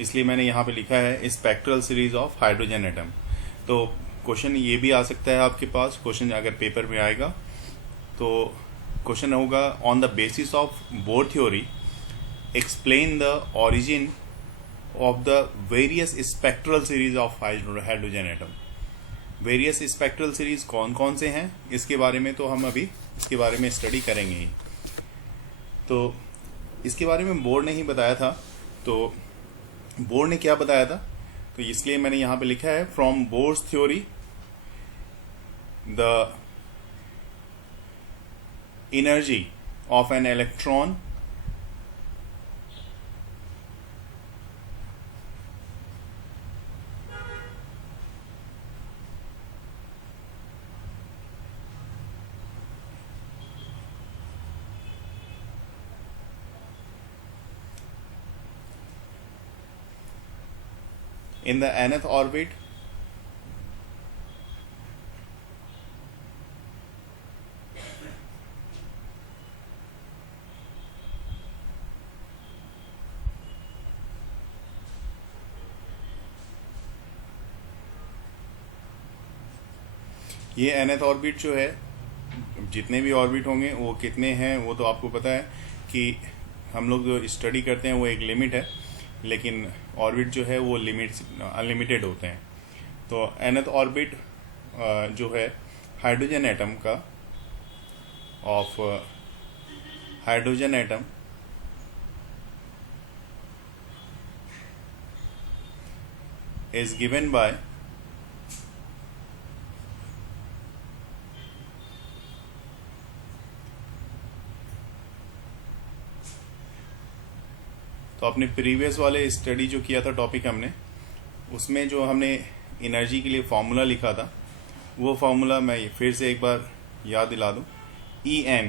इसलिए मैंने यहाँ पे लिखा है spectral series of hydrogen atom. तो क्वेश्चन ये भी आ सकता है आपके पास, क्वेश्चन अगर पेपर में आएगा तो क्वेश्चन होगा on the basis of bore theory explain the origin of the various spectral series of hydrogen atom. Various spectral series कौन कौन से हैं इसके बारे में तो हम अभी इसके बारे में स्टडी करेंगे ही। तो इसके बारे में बोर ने ही बताया था। तो बोर ने क्या बताया था, तो इसलिए मैंने यहाँ पे लिखा है from bourse theory the energy of an electron in the nth orbit ये nth ऑर्बिट जो है, जितने भी ऑर्बिट होंगे वो कितने हैं वो तो आपको पता है कि हम लोग जो स्टडी करते हैं वो एक लिमिट है, लेकिन ऑर्बिट जो है वो लिमिट्स अनलिमिटेड होते हैं। तो nth ऑर्बिट जो है हाइड्रोजन एटम का of hydrogen atom is given by तो अपने प्रीवियस वाले स्टडी जो किया था टॉपिक हमने, उसमें जो हमने एनर्जी के लिए फॉर्मूला लिखा था वो फॉर्मूला मैं फिर से एक बार याद दिला दूं। En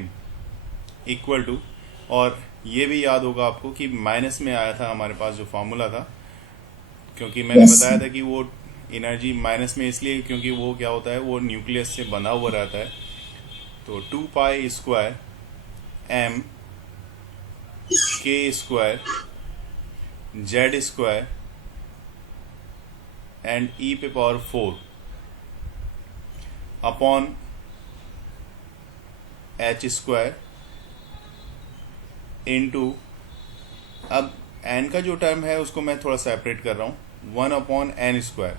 इक्वल टू, और ये भी याद होगा आपको कि माइनस में आया था हमारे पास जो फॉर्मूला था, क्योंकि मैंने बताया था कि वो एनर्जी माइनस में इसलिए क्योंकि वो क्या होता है, वो न्यूक्लियस से बंधा हुआ रहता है। तो 2 pi square m k square Z square and E पे power 4 upon H square into, अब एन का जो टर्म है उसको मैं थोड़ा सेपरेट कर रहा हूँ, 1 अपॉन एन स्क्वायर,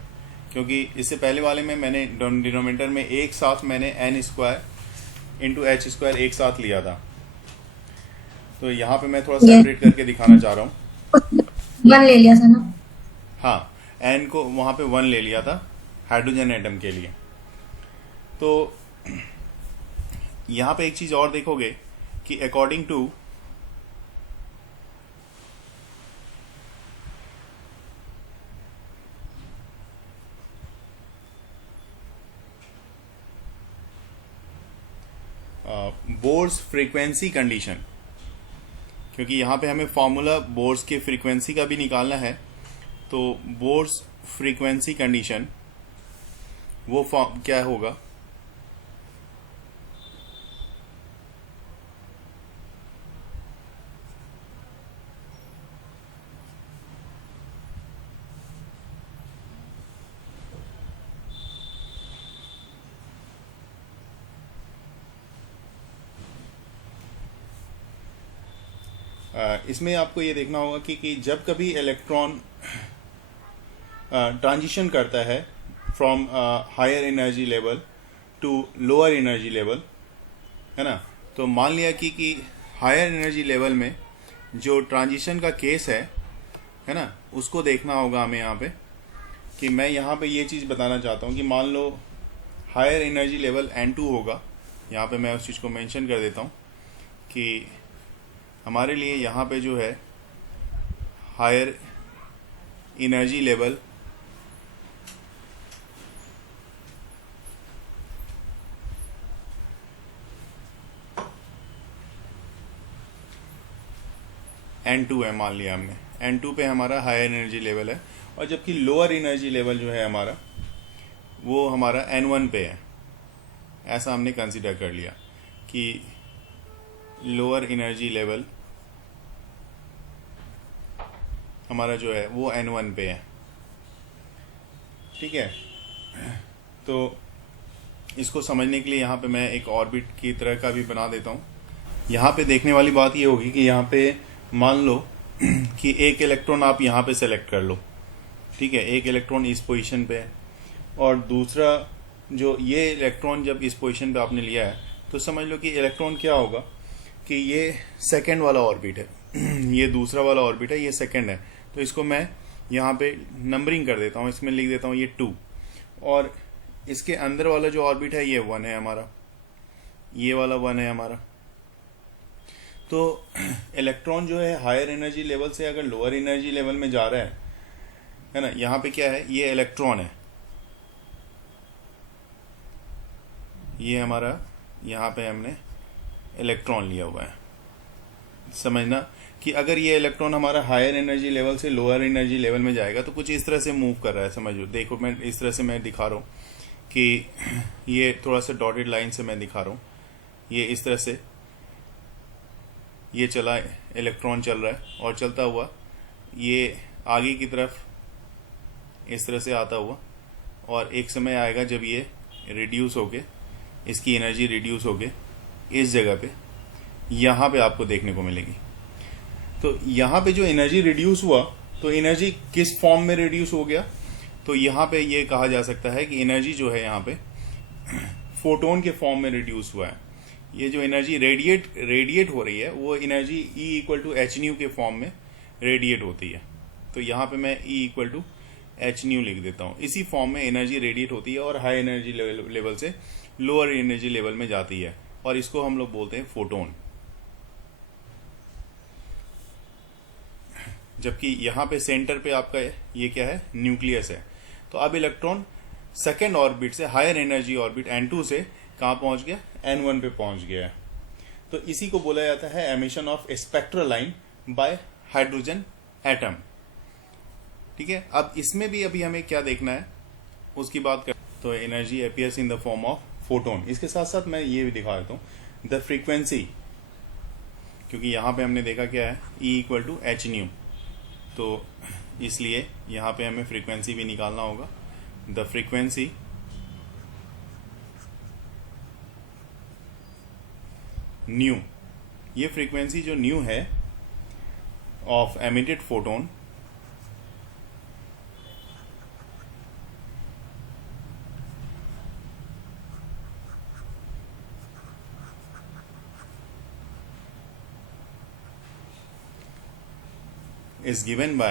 क्योंकि इससे पहले वाले में मैंने डिनोमिनेटर में एक साथ मैंने n square into h square एक साथ लिया था। तो यहाँ पे मैं थोड़ा सेपरेट करके दिखाना चाह रहा हूँ। 1 ले लिया था ना? हाँ, एन को वहाँ पे 1 ले लिया था हाइड्रोजन एटम के लिए। तो यहाँ पे एक चीज़ और देखोगे कि according to Bohr's frequency condition, क्योंकि यहाँ पे हमें फॉर्मूला बोर्स के फ्रीक्वेंसी का भी निकालना है, तो बोर्स फ्रीक्वेंसी कंडीशन वो क्या होगा, इसमें आपको ये देखना होगा कि जब कभी इलेक्ट्रॉन ट्रांजिशन करता है from higher energy level to lower energy level, है ना, तो मान लिया कि हायर एनर्जी लेवल में जो ट्रांजिशन का केस है ना, उसको देखना होगा हमें यहाँ पे। कि मैं यहाँ पे ये चीज़ बताना चाहता हूँ कि मान लो हायर एनर्जी लेवल N2 होगा, यहाँ पे मैं उस चीज़ को मेंशन कर देता हूँ कि हमारे लिए यहाँ पे जो है हायर एनर्जी लेवल N2 है, मान लिया हमने N2 पे हमारा हायर एनर्जी लेवल है, और जबकि लोअर एनर्जी लेवल जो है हमारा वो हमारा N1 पे है। ऐसा हमने कंसिडर कर लिया कि लोअर एनर्जी लेवल हमारा जो है वो N1 पे है। ठीक है, तो इसको समझने के लिए यहाँ पे मैं एक ऑर्बिट की तरह का भी बना देता हूँ। यहाँ पे देखने वाली बात ये होगी कि यहाँ पे मान लो कि एक इलेक्ट्रॉन आप यहाँ पे सेलेक्ट कर लो। ठीक है, एक इलेक्ट्रॉन इस पोजीशन पे है और दूसरा जो ये इलेक्ट्रॉन जब इस पोजीशन पे आपने लिया है तो समझ लो कि इलेक्ट्रॉन क्या होगा कि ये सेकंड वाला ऑर्बिट है ये दूसरा वाला ऑर्बिट है, ये सेकंड है। तो इसको मैं यहाँ पे नंबरिंग कर देता हूँ, इसमें लिख देता हूँ ये 2 और इसके अंदर वाला जो ऑर्बिट है ये 1 है हमारा, ये वाला 1 है हमारा। तो इलेक्ट्रॉन जो है हायर एनर्जी लेवल से अगर लोअर एनर्जी लेवल में जा रहा है ना, यहाँ पे क्या है, ये इलेक्ट्रॉन है, ये हमारा यहाँ पे हमने इलेक्ट्रॉन लिया हुआ है। समझना कि अगर ये इलेक्ट्रॉन हमारा हायर एनर्जी लेवल से लोअर एनर्जी लेवल में जाएगा तो कुछ इस तरह से मूव कर रहा है। समझो, देखो मैं इस तरह से मैं दिखा रहा हूँ कि ये थोड़ा सा डॉटेड लाइन से मैं दिखा रहा हूँ, ये इस तरह से ये चला, इलेक्ट्रॉन चल रहा है और चलता हुआ ये आगे की तरफ इस तरह से आता हुआ, और एक समय आएगा जब ये रिड्यूस होके, इसकी एनर्जी रिड्यूस होके इस जगह पे यहाँ पे आपको देखने को मिलेगी। तो यहाँ पे जो एनर्जी रिड्यूस हुआ, तो एनर्जी किस फॉर्म में रिड्यूस हो गया, तो यहाँ पे ये कहा जा सकता है कि एनर्जी जो है यहाँ पे फोटोन के फॉर्म में रिड्यूस हुआ है। ये जो एनर्जी रेडिएट हो रही है वो energy E equal to h nu के फॉर्म में रेडिएट होती है। तो यहाँ पे मैं E equal to h nu लिख देता हूँ। इसी फॉर्म में एनर्जी रेडिएट होती है और हाई एनर्जी लेवल से लोअर एनर्जी लेवल में जाती है, और इसको हम लोग बोलते हैं फोटोन। जबकि यहाँ पे सेंटर पे आपका ये क्या है, न्यूक्लियस है। तो अब इलेक्ट्रॉन सेकेंड ऑर्बिट से हायर एनर्जी ऑर्बिट N2 से कहाँ पहुंच गया, N1 पे पहुंच गया है। तो इसी को बोला जाता है emission of spectral line by hydrogen atom. ठीक है, अब इसमें भी अभी हमें क्या देखना है उसकी बात कर। तो energy appears in the form of photon. इसके साथ साथ मैं ये भी दिखा देता हूँ द फ्रीक्वेंसी, क्योंकि यहाँ पे हमने देखा क्या है, E equal to h nu, तो इसलिए यहाँ पे हमें फ्रीक्वेंसी भी निकालना होगा। द फ्रीक्वेंसी न्यू, ये फ्रीक्वेंसी जो न्यू है of emitted photon is given by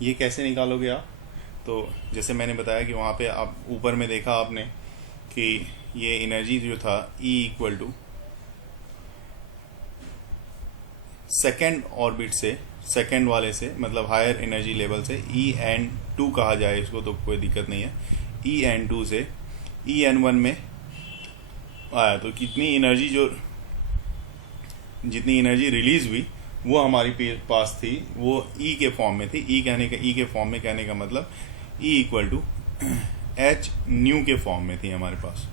ये कैसे निकालोगे आप, तो जैसे मैंने बताया कि वहाँ पे आप ऊपर में देखा आपने कि ये एनर्जी जो था E equal to second orbit से, सेकेंड वाले से, मतलब हायर एनर्जी लेवल से EN2 कहा जाए इसको तो कोई दिक्कत नहीं है, EN2 से EN1 में आया। तो जितनी एनर्जी रिलीज हुई वो हमारी पास थी, वो E के फॉर्म में थी। E के फॉर्म में कहने का मतलब E equal to h nu के फॉर्म में थी हमारे पास।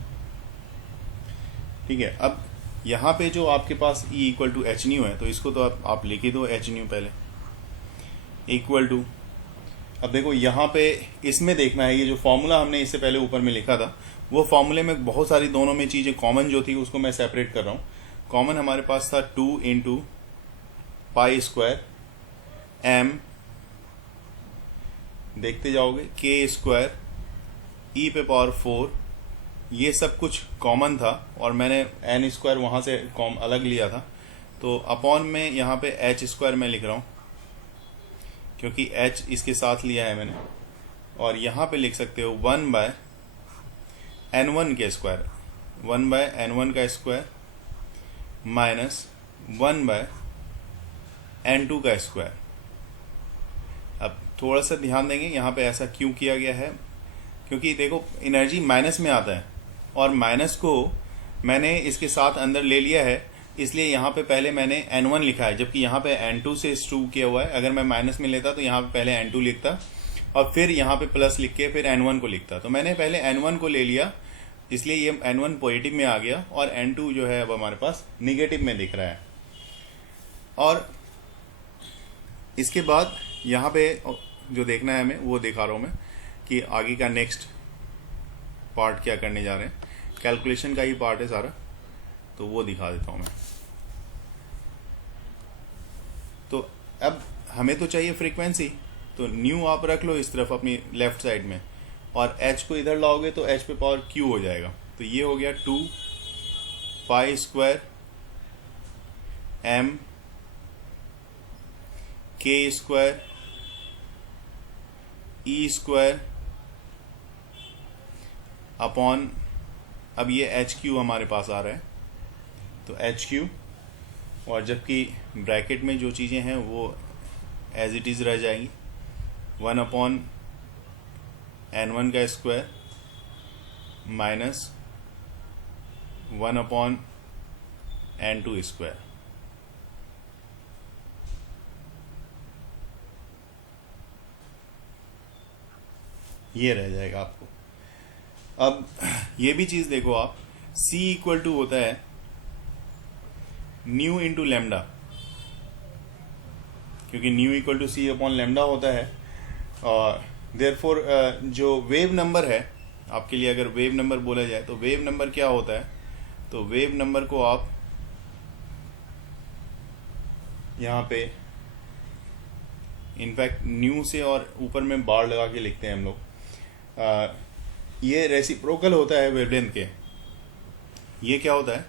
ठीक है, अब यहाँ पे जो आपके पास E equal to h nu है, तो इसको तो आप लिख ही दो एच न्यू पहले इक्वल टू। अब देखो यहाँ पे इसमें देखना है, ये जो फॉर्मूला हमने इससे पहले ऊपर में लिखा था वो फॉर्मूले में बहुत सारी दोनों में चीजें कॉमन जो थी उसको मैं सेपरेट कर रहा हूँ। कॉमन हमारे पास था 2 इंटू पाई स्क्वायर m, देखते जाओगे k स्क्वायर e पे पावर 4, ये सब कुछ कॉमन था और मैंने n स्क्वायर वहां से अलग लिया था। तो अपॉन में यहाँ पे h स्क्वायर मैं लिख रहा हूँ क्योंकि h इसके साथ लिया है मैंने, और यहाँ पे लिख सकते हो 1 बाय n1 के स्क्वायर, 1 बाय n1 का स्क्वायर माइनस 1 बाय n2 का स्क्वायर। अब थोड़ा सा ध्यान देंगे यहाँ पे ऐसा क्यों किया गया है, क्योंकि देखो एनर्जी माइनस में आता है और माइनस को मैंने इसके साथ अंदर ले लिया है, इसलिए यहाँ पे पहले मैंने n1 लिखा है, जबकि यहाँ पे n2 से स्टू किया हुआ है। अगर मैं माइनस में लेता तो यहाँ पे पहले n2 लिखता और फिर यहाँ पे प्लस लिख के फिर n1 को लिखता। तो मैंने पहले n1 को ले लिया इसलिए ये n1 पॉजिटिव में आ गया और n2 जो है अब हमारे पास निगेटिव में दिख रहा है। और इसके बाद यहाँ पे जो देखना है हमें वो दिखा रहा हूँ मैं कि आगे का नेक्स्ट पार्ट क्या करने जा रहे हैं। कैलकुलेशन का ही पार्ट है सारा, तो वो दिखा देता हूँ मैं। तो अब हमें तो चाहिए फ्रीक्वेंसी, तो न्यू आप रख लो इस तरफ अपनी लेफ्ट साइड में, और एच को इधर लाओगे तो एच पे पावर क्यू हो जाएगा। तो ये हो गया 2 पाई स्क्वायर एम के स्क्वायर ई स्क्वायर अपॉन, अब ये एच क्यू हमारे पास आ रहा है, तो एच क्यू, और जबकि ब्रैकेट में जो चीज़ें हैं वो एज इट इज़ रह जाएंगी। 1 अपॉन n1 का square minus 1 upon n2 square. ये रह जाएगा आपको। अब ये भी चीज़ देखो आप, c इक्वल टू होता है न्यू इंटू लेमडा, क्योंकि nu equal to c upon lambda होता है। और देयरफॉर जो वेव नंबर है आपके लिए, अगर वेव नंबर बोला जाए तो वेव नंबर क्या होता है, तो वेव नंबर को आप यहाँ पे इनफैक्ट न्यू से और ऊपर में बार लगा के लिखते हैं हम लोग। ये रेसिप्रोकल होता है वेवलेंथ के। ये क्या होता है,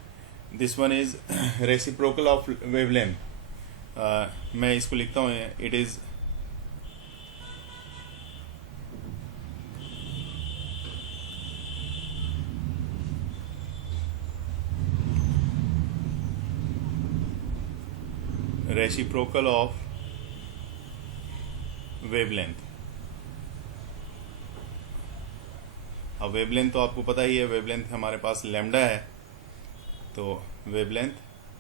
this one is reciprocal of wavelength. मैं इसको लिखता हूँ, it is reciprocal of wavelength. अब वेवलेंथ तो आपको पता ही है, वेवलेंथ हमारे पास लैम्डा है, तो वेवलेंथ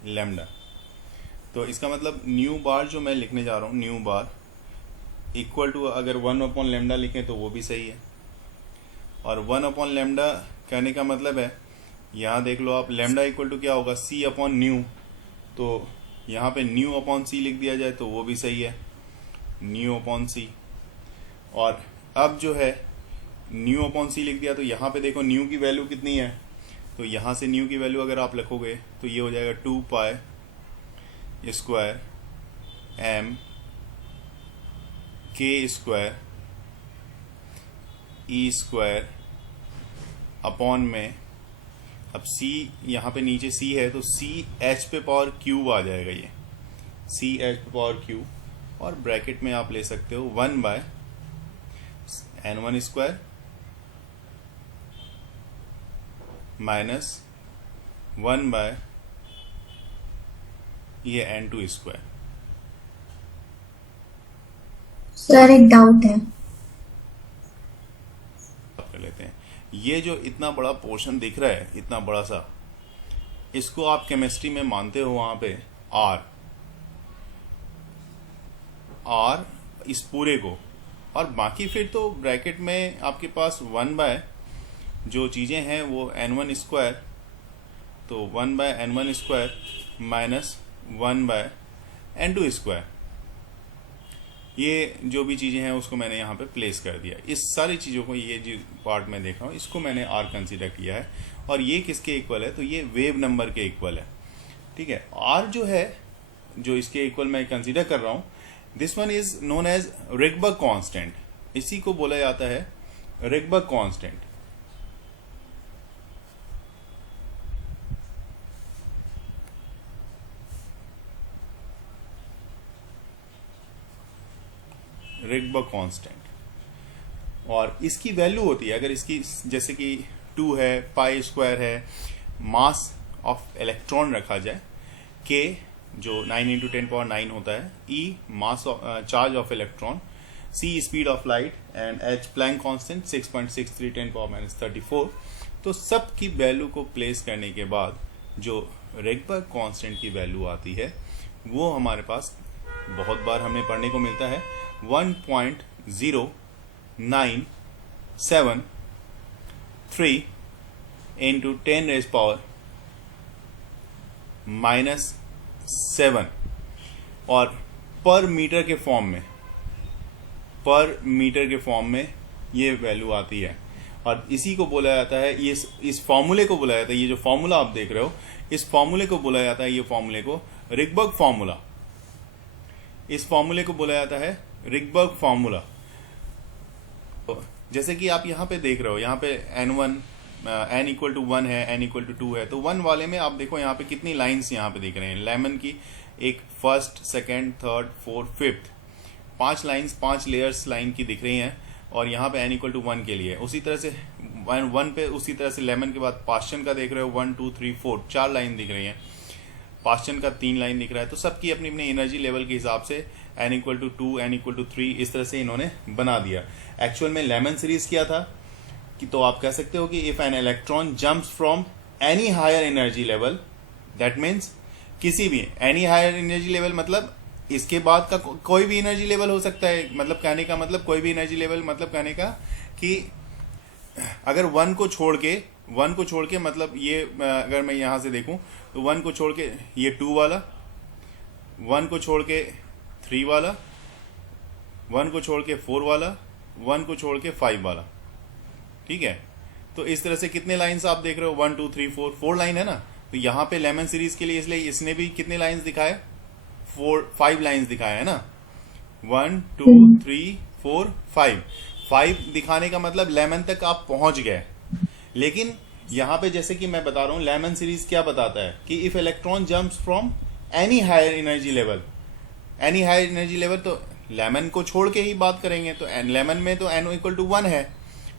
लैम्डा। तो इसका मतलब न्यू बार जो मैं लिखने जा रहा हूँ, न्यू बार इक्वल टू, अगर 1 अपॉन लैम्डा लिखें तो वो भी सही है। और 1 अपॉन लैम्डा कहने का मतलब है, यहाँ देख लो आप, लैम्डा इक्वल टू क्या होगा, सी अपॉन न्यू। तो यहाँ पे न्यू अपॉन सी लिख दिया जाए तो वो भी सही है, न्यू अपॉन सी। और अब जो है न्यू अपॉन सी लिख दिया, तो यहाँ पे देखो न्यू की वैल्यू कितनी है, तो यहाँ से न्यू की वैल्यू अगर आप लिखोगे तो ये हो जाएगा 2 पाई स्क्वायर एम के स्क्वायर ई स्क्वायर अपॉन में, अब c यहाँ पे नीचे c है तो c h पे पावर क्यूब आ जाएगा, ये c h पे पावर क्यूब, और ब्रैकेट में आप ले सकते हो 1 by n1 square minus 1 bye ये n2 स्क्वायर। सर एक डाउट है। कर लेते हैं, ये जो इतना बड़ा पोर्शन दिख रहा है, इतना बड़ा सा, इसको आप केमिस्ट्री में मानते हो वहां पे r इस पूरे को, और बाकी फिर तो ब्रैकेट में आपके पास 1 बाय जो चीज़ें हैं वो n1 स्क्वायर, तो 1 by n1 square minus 1 by n2 square. ये जो भी चीज़ें हैं उसको मैंने यहाँ पे प्लेस कर दिया। इस सारी चीज़ों को, ये जो पार्ट में देख रहा हूँ, इसको मैंने r कंसीडर किया है, और ये किसके इक्वल है, तो ये वेव नंबर के इक्वल है। ठीक है, r जो है, जो इसके इक्वल मैं कंसीडर कर रहा हूँ, this one is known as Rydberg constant. इसी को बोला जाता है रिगबर्ग कांस्टेंट। रिगबर्ग कांस्टेंट, और इसकी वैल्यू होती है, अगर इसकी जैसे कि 2 है, पाई स्क्वायर है, मास ऑफ इलेक्ट्रॉन रखा जाए, के जो 9 × 10⁹ होता है, e mass charge of electron, c speed of light, and h Planck constant 6.63 10⁻34। तो सब की वैल्यू को प्लेस करने के बाद जो रिगबर्ग कांस्टेंट की वैल्यू आती है वो हमारे पास बहुत बार हमें पढ़ने को मिलता है 1.0973 इंटू 10⁻⁻7 और पर मीटर के फॉर्म में ये वैल्यू आती है। और इसी को बोला जाता है, ये इस फॉर्मूले को बोला जाता है, ये जो फॉर्मूला आप देख रहे हो इस फॉर्मूले को बोला जाता है, ये फॉर्मूले को रिगबर्ग फॉर्मूला, इस फॉर्मूले को बोला जाता है रिगबर्ग फॉर्मूला। तो जैसे कि आप यहाँ पे देख रहे हो, यहाँ पे n1 n इक्वल टू 1 है, n इक्वल टू 2 है, तो 1 वाले में आप देखो यहाँ पे कितनी लाइंस यहाँ पे दिख रहे हैं लेमन की, एक first, second, third, fourth, fifth, 5 lines, 5 layers line की दिख रही हैं। और यहाँ पे n इक्वल टू 1 के लिए उसी तरह से 1 पे उसी तरह से लेमन के बाद पास्चन का देख रहे हो 1 2 3 4 4 लाइन दिख रही हैं, पास्चन का 3 लाइन दिख रहा है। तो सबकी अपनी अपनी एनर्जी लेवल के हिसाब से n equal to 2, n equal to 3 इस तरह से इन्होंने बना दिया। एक्चुअल में लेमन सीरीज क्या था कि, तो आप कह सकते हो कि if an electron jumps from any higher energy level, that means किसी भी एनी हायर एनर्जी लेवल मतलब इसके बाद का कोई भी एनर्जी लेवल हो सकता है, मतलब कहने का मतलब कोई भी एनर्जी लेवल, मतलब कहने का कि अगर 1 को छोड़ के मतलब ये अगर मैं यहां से देखूं तो 1 को छोड़ के ये 2 वाला, 1 को छोड़ के 3 वाला, 1 को छोड़ के 4 वाला, 1 को छोड़ के 5 वाला, ठीक है। तो इस तरह से कितने लाइंस आप देख रहे हो 1 2 3 4 लाइन है ना। तो यहाँ पे लेमन सीरीज के लिए इसलिए इसने भी कितने लाइंस दिखाए, 5 लाइंस दिखाए है ना, 1 2 3 4 5 दिखाने का मतलब लेमन तक आप पहुंच गए। लेकिन यहां पे जैसे कि मैं बता रहा हूं लेमन सीरीज क्या बताता है कि if electron jumps from any higher energy level, any higher energy level, तो लेमन को छोड़ के ही बात करेंगे। तो लेमन में तो n इक्वल टू 1 है,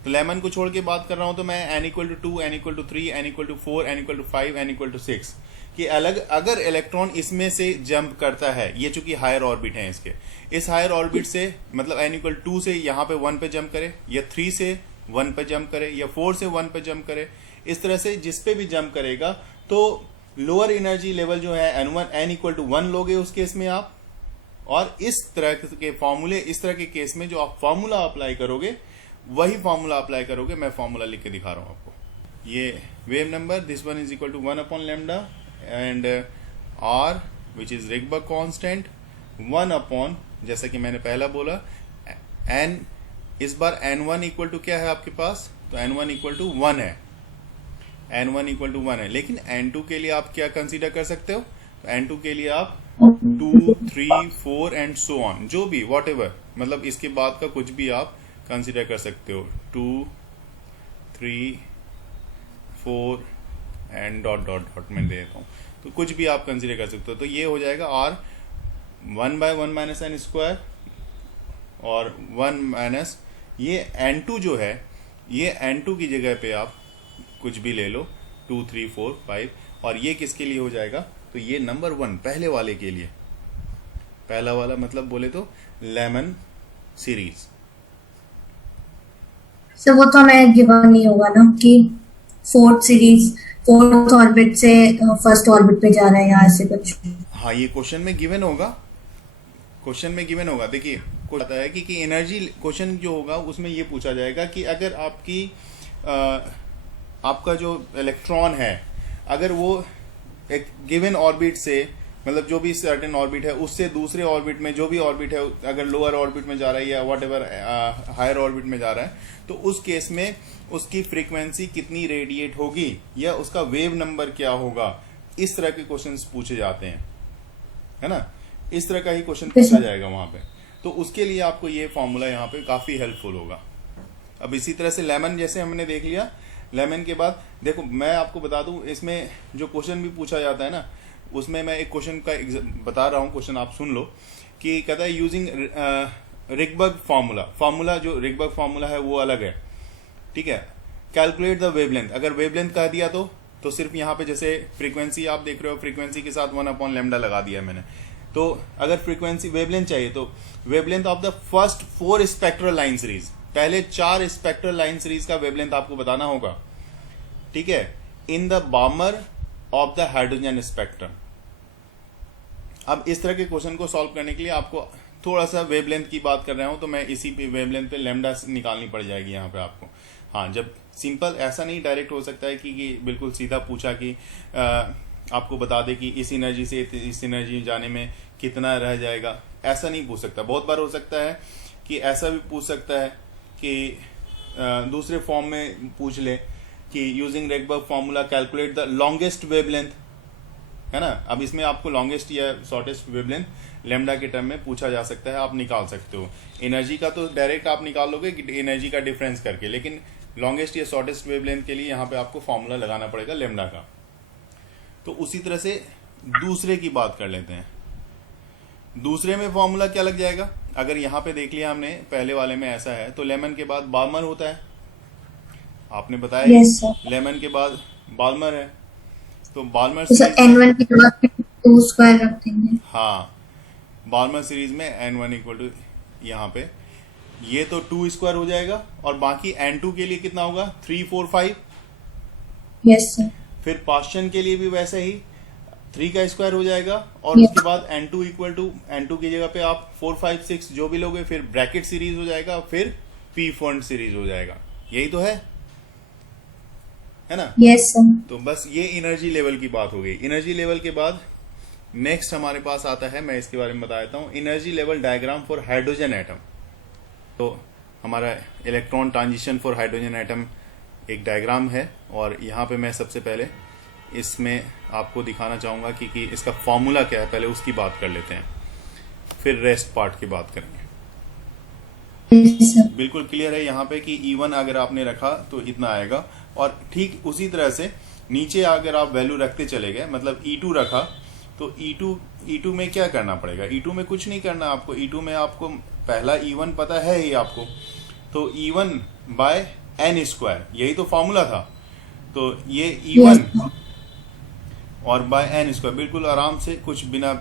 तो लेमन को छोड़ के बात कर रहा हूं तो मैं n equal to 2, n equal to 3, n equal to 4, n equal to 5, n equal to 6 कि अलग अगर इलेक्ट्रॉन इसमें से जंप करता है, ये चूंकि हायर ऑर्बिट है इसके, इस हायर ऑर्बिट से मतलब n इक्वल 2 से यहाँ पे 1 पे जंप करे, या 3 से 1 पे जंप करे, या 4 से 1 पे जंप करे, इस तरह से जिस पे भी जंप करेगा तो लोअर एनर्जी लेवल जो है n इक्वल टू 1 लोगे उस केस में आप। और इस तरह के फॉर्मूले, इस तरह के केस में जो आप फॉर्मूला अप्लाई करोगे वही फॉर्मूला अप्लाई करोगे। मैं फॉर्मूला लिख के दिखा रहा हूं आपको। ये wave number this one is equal to 1 upon lambda and r which is Rydberg constant 1 upon, जैसा कि मैंने पहला बोला n, इस बार n1 इक्वल टू क्या है आपके पास, तो n1 इक्वल टू 1 है, n1 इक्वल टू 1 है। लेकिन n2 के लिए आप क्या कंसीडर कर सकते हो, तो n2 के लिए आप 2 3 4 एंड सो ऑन, जो भी वॉट एवर, मतलब इसके बाद का कुछ भी आप कंसीडर कर सकते हो, 2 3 4 एंड डॉट डॉट डॉट मैं दे देता हूँ, तो कुछ भी आप कंसीडर कर सकते हो। तो ये हो जाएगा r 1 by 1 minus n square और 1 माइनस ये n2 जो है, ये n2 की जगह पे आप कुछ भी ले लो 2 3 4 5, और ये किसके लिए हो जाएगा, तो ये नंबर 1 पहले वाले के लिए, पहला वाला मतलब बोले तो लेमन सीरीज। सर वो तो हमें गिवन नहीं होगा ना कि फोर्थ ऑर्बिट से फर्स्ट ऑर्बिट पे जा रहा है या ऐसे कुछ। हाँ, ये क्वेश्चन में गिवन होगा, क्वेश्चन में गिवन होगा। देखिए आता है कि एनर्जी क्वेश्चन जो होगा उसमें ये पूछा जाएगा कि अगर आपकी आपका जो इलेक्ट्रॉन है अगर वो एक गिवन ऑर्बिट से, मतलब जो भी सर्टेन ऑर्बिट है उससे दूसरे ऑर्बिट में, जो भी ऑर्बिट है अगर लोअर ऑर्बिट में जा रहा है या वॉट एवर हायर ऑर्बिट में जा रहा है, तो उस केस में उसकी फ्रीक्वेंसी कितनी रेडिएट होगी या उसका वेव नंबर क्या होगा, इस तरह के क्वेश्चंस पूछे जाते हैं, है ना। इस तरह का ही क्वेश्चन पूछा जाएगा वहां पे। तो उसके लिए आपको ये फॉर्मूला यहाँ पे काफी हेल्पफुल होगा। अब इसी तरह से लेमन जैसे हमने देख लिया, लेमन के बाद देखो मैं आपको बता दूं इसमें जो क्वेश्चन भी पूछा जाता है ना, उसमें मैं एक क्वेश्चन का बता रहा हूं, क्वेश्चन आप सुन लो कि कहता है यूजिंग रिगबर्ग फार्मूला, फार्मूला जो रिगबर्ग फार्मूला है वो अलग है, ठीक है। कैलकुलेट द वेवलेंथ, अगर वेवलेंथ कह दिया तो सिर्फ यहाँ पे जैसे फ्रीक्वेंसी आप देख रहे हो, फ्रीक्वेंसी के साथ 1 अपॉन लैम्डा लगा दिया मैंने। तो अगर फ्रीक्वेंसी वेवलेंथ चाहिए तो wavelength of the first 4 spectral line series, पहले 4 स्पेक्ट्रल लाइन सीरीज का वेवलेंथ आपको बताना होगा, ठीक है, in the Barmer of the hydrogen spectrum. अब इस तरह के क्वेश्चन को सॉल्व करने के लिए आपको थोड़ा सा वेवलेंथ की बात कर रहा हूं, तो मैं इसी पे वेवलेंथ पे लैम्डा निकालनी पड़ जाएगी यहाँ पे आपको। हाँ, जब सिंपल ऐसा नहीं डायरेक्ट हो सकता है कि बिल्कुल सीधा पूछा कि आपको बता दे कि इस एनर्जी से इस एनर्जी जाने में कितना रह जाएगा, ऐसा नहीं पूछ सकता। बहुत बार हो सकता है कि ऐसा भी पूछ सकता है कि दूसरे फॉर्म में पूछ ले कि using Rydberg formula calculate the longest wavelength, है ना। अब इसमें आपको लॉन्गेस्ट या शॉर्टेस्ट वेवलेंथ लेमडा के टर्म में पूछा जा सकता है, आप निकाल सकते हो। एनर्जी का तो डायरेक्ट आप निकाल लोगे एनर्जी का डिफरेंस करके, लेकिन लॉन्गेस्ट या शॉर्टेस्ट वेवलेंथ के लिए यहाँ पे आपको फॉर्मूला लगाना पड़ेगा लेमडा का। तो उसी तरह से दूसरे की बात कर लेते हैं। दूसरे में फॉर्मूला क्या लग जाएगा? अगर यहाँ पे देख लिया हमने पहले वाले में ऐसा है, तो लेमन के बाद बाल्मर होता है, आपने बताया। Yes sir. लेमन के बाद बाल्मर है, तो बाल्मर तो सर सीरीज में, N1 की जगह 2 स्क्वायर रख देंगे। हाँ, बाल्मर सीरीज में N1 इक्वल टू यहाँ पे ये तो 2 स्क्वायर हो जाएगा, और बाकी N2 के लिए कितना होगा? 3, 4, 5। Yes sir. फिर पास्चन के लिए भी वैसे ही 3 का स्क्वायर हो जाएगा, और Yes. उसके बाद N2 इक्वल टू N2 की जगह पे आप 4, 5, 6 जो भी लोगे, फिर ब्रैकेट सीरीज हो जाएगा, फिर P फॉन्ट सीरीज हो जाएगा। यही तो है ना। Yes sir. तो बस ये एनर्जी लेवल की बात हो गई। एनर्जी लेवल के बाद नेक्स्ट हमारे पास आता है, मैं इसके बारे में बता देता हूँ, energy level diagram for hydrogen atom. तो हमारा electron transition for hydrogen atom एक डायग्राम है, और यहाँ पे मैं सबसे पहले इसमें आपको दिखाना चाहूँगा कि इसका फॉर्मूला क्या है, पहले उसकी बात कर लेते हैं, फिर रेस्ट पार्ट की बात करेंगे। Yes sir. बिल्कुल क्लियर है यहाँ पे कि E1 अगर आपने रखा तो इतना आएगा, और ठीक उसी तरह से नीचे अगर आप वैल्यू रखते चले गए, मतलब E2 रखा, तो E2 में क्या करना पड़ेगा? E2 में कुछ नहीं करना आपको। E2 में आपको पहला E1 पता है ही आपको, तो E1 बाय N स्क्वायर, यही तो फॉर्मूला था। तो ये E1 और बाय N स्क्वायर, बिल्कुल आराम से, कुछ बिना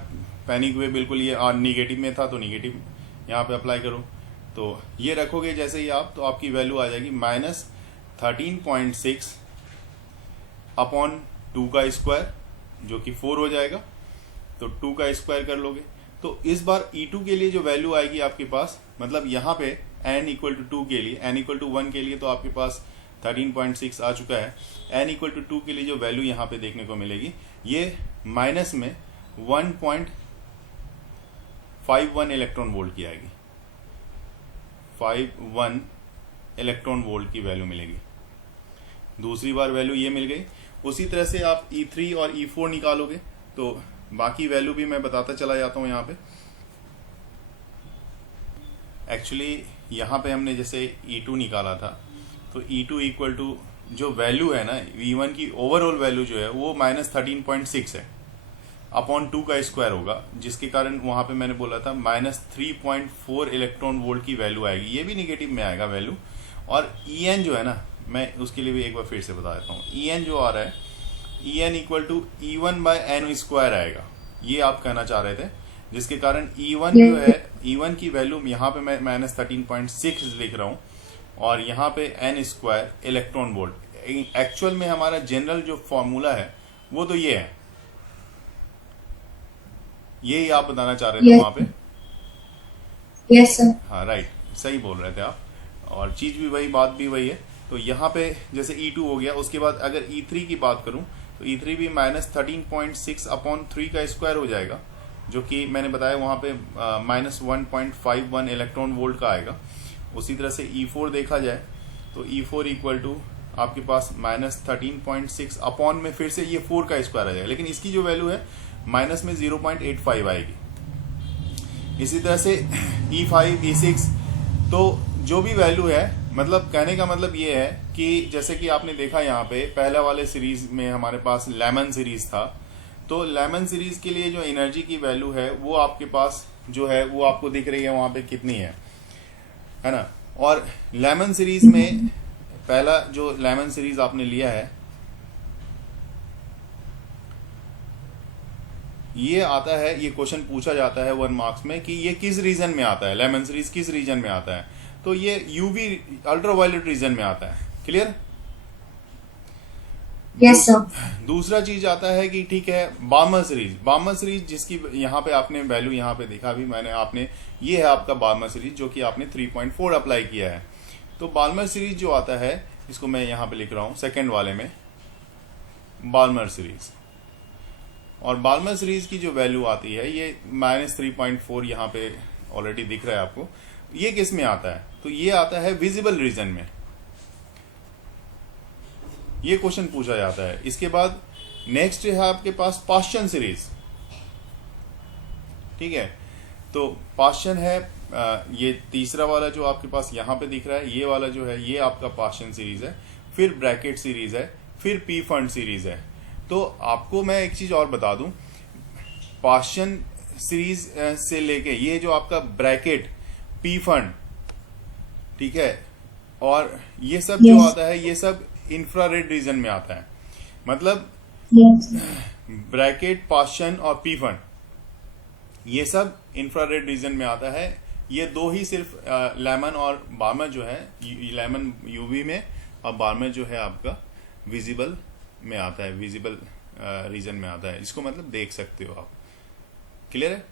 पैनिक हुए, बिल्कुल ये निगेटिव में था तो निगेटिव यहाँ पे अप्लाई करो। तो ये रखोगे जैसे ही आप, तो आपकी वैल्यू आ जाएगी -13.6 अपॉन 2 का स्क्वायर, जो कि 4 हो जाएगा। तो 2 का स्क्वायर कर लोगे, तो इस बार E2 के लिए जो वैल्यू आएगी आपके पास, मतलब यहाँ पे n इक्वल टू 2 के लिए, n इक्वल टू 1 के लिए तो आपके पास 13.6 आ चुका है। n इक्वल टू 2 के लिए जो वैल्यू यहाँ पे देखने को मिलेगी, ये माइनस में 1.51 इलेक्ट्रॉन वोल्ट की आएगी। 51 इलेक्ट्रॉन वोल्ट की वैल्यू मिलेगी। दूसरी बार वैल्यू ये मिल गई। उसी तरह से आप E3 और E4 निकालोगे, तो बाकी वैल्यू भी मैं बताता चला जाता हूं। यहाँ पे एक्चुअली यहाँ पे हमने जैसे E2 निकाला था, तो E2 इक्वल टू जो वैल्यू है ना, E1 की ओवरऑल वैल्यू जो है वो -13.6 है, अपॉन 2 का स्क्वायर होगा, जिसके कारण वहां पे मैंने बोला था -3.4 इलेक्ट्रॉन वोल्ट की वैल्यू आएगी। ये भी निगेटिव में आएगा वैल्यू। और En जो है ना, मैं उसके लिए भी एक बार फिर से बता देता हूँ। En जो आ रहा है, En equal to E1 by N square आएगा, ये आप कहना चाह रहे थे, जिसके कारण E1 जो है, E1 की वैल्यू यहाँ पे मैं -13.6 लिख रहा हूँ, और यहाँ पे N square electron volt. Actual में हमारा जनरल जो फॉर्मूला है वो तो ये है, यही आप बताना चाह रहे थे वहां पे। Yes sir. हाँ राइट, सही बोल रहे थे आप, और चीज भी वही, बात भी वही है। तो यहाँ पे जैसे E2 हो गया, उसके बाद अगर E3 की बात करूं, तो E3 भी -13.6 अपॉन 3 का स्क्वायर हो जाएगा, जो कि मैंने बताया वहां पे -1.51 इलेक्ट्रॉन वोल्ट का आएगा। उसी तरह से E4 देखा जाए, तो E4 इक्वल टू आपके पास -13.6 अपॉन में फिर से ये 4 का स्क्वायर आ जाएगा, लेकिन इसकी जो वैल्यू है माइनस में 0.85 आएगी। इसी तरह से E5, E6, तो जो भी वैल्यू है, मतलब कहने का मतलब ये है कि जैसे कि आपने देखा यहाँ पे पहला वाले सीरीज में हमारे पास लेमन सीरीज था, तो लेमन सीरीज के लिए जो एनर्जी की वैल्यू है वो आपके पास जो है वो आपको दिख रही है वहां पे कितनी है ना। और लेमन सीरीज में पहला जो लेमन सीरीज आपने लिया है, ये आता है, ये क्वेश्चन पूछा जाता है 1 मार्क्स में कि ये किस रीजन में आता है, लेमन सीरीज किस रीजन में आता है, तो ये यूवी अल्ट्रावायलेट रीजन में आता है। क्लियर? Yes sir. दूसरा चीज आता है कि ठीक है बार्मर सीरीज जिसकी यहाँ पे आपने वैल्यू यहाँ पे देखा भी मैंने, आपने ये है आपका बार्मर सीरीज, जो कि आपने 3.4 अप्लाई किया है। तो बार्मर सीरीज जो आता है, इसको मैं यहाँ पे लिख रहा हूँ सेकंड वाले में, बाल्मर सीरीज। और बाल्मर सीरीज की जो वैल्यू आती है ये -3.4 यहाँ पे ऑलरेडी दिख रहा है आपको। ये किस में आता है? तो ये आता है विजिबल रीजन में। ये क्वेश्चन पूछा जाता है। इसके बाद नेक्स्ट है आपके पास पाश्चन सीरीज। ठीक है, तो पाश्चन है ये तीसरा वाला जो आपके पास यहाँ पे दिख रहा है, ये वाला जो है ये आपका पाश्चन सीरीज है। फिर ब्रैकेट सीरीज है, फिर पी फंड सीरीज है। तो आपको मैं एक चीज और बता दूं, पाश्चन सीरीज से लेके ये जो आपका ब्रैकेट, पी फंड, ठीक है, और ये सब जो Yes. आता है ये सब इंफ्रारेड रीजन में आता है। मतलब Yes. ब्रैकेट, पाश्चन और पी फंड ये सब इंफ्रारेड रीजन में आता है। ये दो ही सिर्फ लेमन और बार्मर जो है, लेमन यूवी में और बार्मर जो है आपका विजिबल में आता है, विजिबल रीजन में आता है। इसको मतलब देख सकते हो आप। क्लियर है?